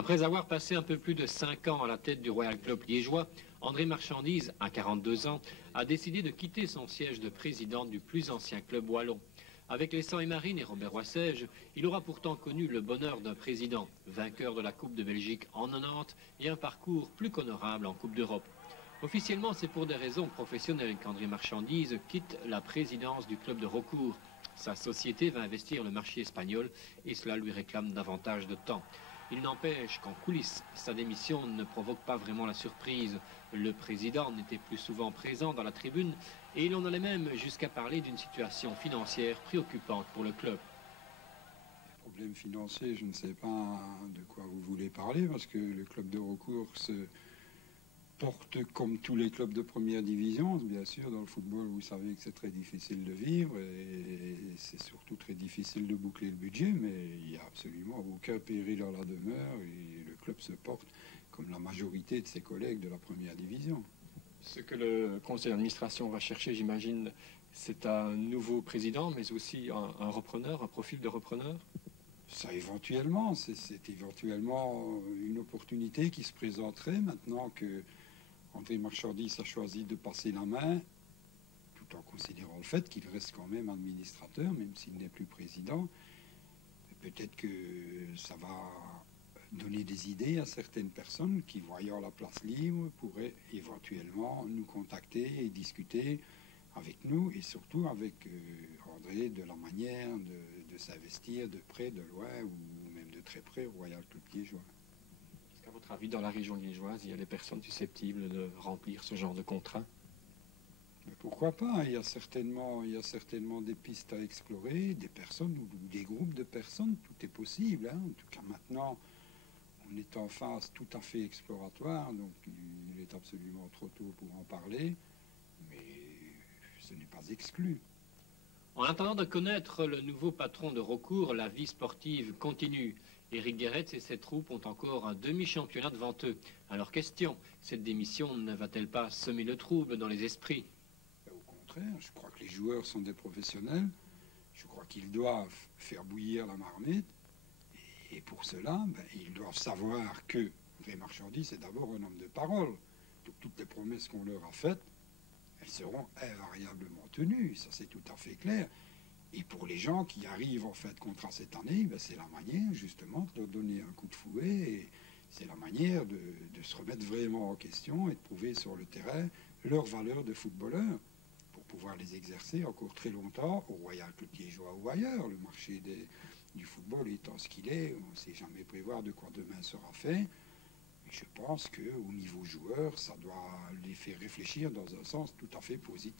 Après avoir passé un peu plus de 5 ans à la tête du Royal Club liégeois, André Marchandise, à 42 ans, a décidé de quitter son siège de président du plus ancien club wallon. Avec les 100 et Marine et Robert Roissège, il aura pourtant connu le bonheur d'un président, vainqueur de la Coupe de Belgique en 90 et un parcours plus qu'honorable en Coupe d'Europe. Officiellement, c'est pour des raisons professionnelles qu'André Marchandise quitte la présidence du club de Raucourt. Sa société va investir le marché espagnol et cela lui réclame davantage de temps. Il n'empêche qu'en coulisses, sa démission ne provoque pas vraiment la surprise. Le président n'était plus souvent présent dans la tribune et il en allait même jusqu'à parler d'une situation financière préoccupante pour le club. Problème financier, je ne sais pas de quoi vous voulez parler, parce que le club de Raucourt se porte comme tous les clubs de première division. Bien sûr, dans le football, vous savez que c'est très difficile de vivre et c'est surtout très difficile de boucler le budget, mais il n'y a absolument aucun péril dans la demeure et le club se porte comme la majorité de ses collègues de la première division. Ce que le conseil d'administration va chercher, j'imagine, c'est un nouveau président, mais aussi un repreneur, un profil de repreneur. Ça éventuellement, c'est éventuellement une opportunité qui se présenterait maintenant que André Marchandise a choisi de passer la main, tout en considérant le fait qu'il reste quand même administrateur, même s'il n'est plus président. Peut-être que ça va donner des idées à certaines personnes qui, voyant la place libre, pourraient éventuellement nous contacter et discuter avec nous et surtout avec André de la manière de s'investir de près, de loin ou même de très près au Royal Club liégeois. Est-ce qu'à votre avis, dans la région liégeoise, il y a des personnes susceptibles de remplir ce genre de contrat? Mais pourquoi pas? Il y a certainement des pistes à explorer, des personnes ou des groupes de personnes, tout est possible. Hein. En tout cas, maintenant, on est en phase tout à fait exploratoire, donc il est absolument trop tôt pour en parler, mais ce n'est pas exclu. En attendant de connaître le nouveau patron de Raucourt, la vie sportive continue. Éric Guéretz et ses troupes ont encore un demi-championnat devant eux. Alors question, cette démission ne va-t-elle pas semer le trouble dans les esprits? Au contraire, je crois que les joueurs sont des professionnels, je crois qu'ils doivent faire bouillir la marmite, et pour cela, ils doivent savoir que André Marchandise est d'abord un homme de parole. Donc toutes les promesses qu'on leur a faites, elles seront invariablement tenues, ça c'est tout à fait clair. Et pour les gens qui arrivent en fin de contrat cette année, c'est la manière justement de leur donner un coup de fouet, et c'est la manière de se remettre vraiment en question et de prouver sur le terrain leur valeur de footballeur pour pouvoir les exercer encore très longtemps au Royal Club liégeois ou ailleurs. Le marché du football étant ce qu'il est, on ne sait jamais prévoir de quoi demain sera fait. Je pense qu'au niveau joueur, ça doit les faire réfléchir dans un sens tout à fait positif.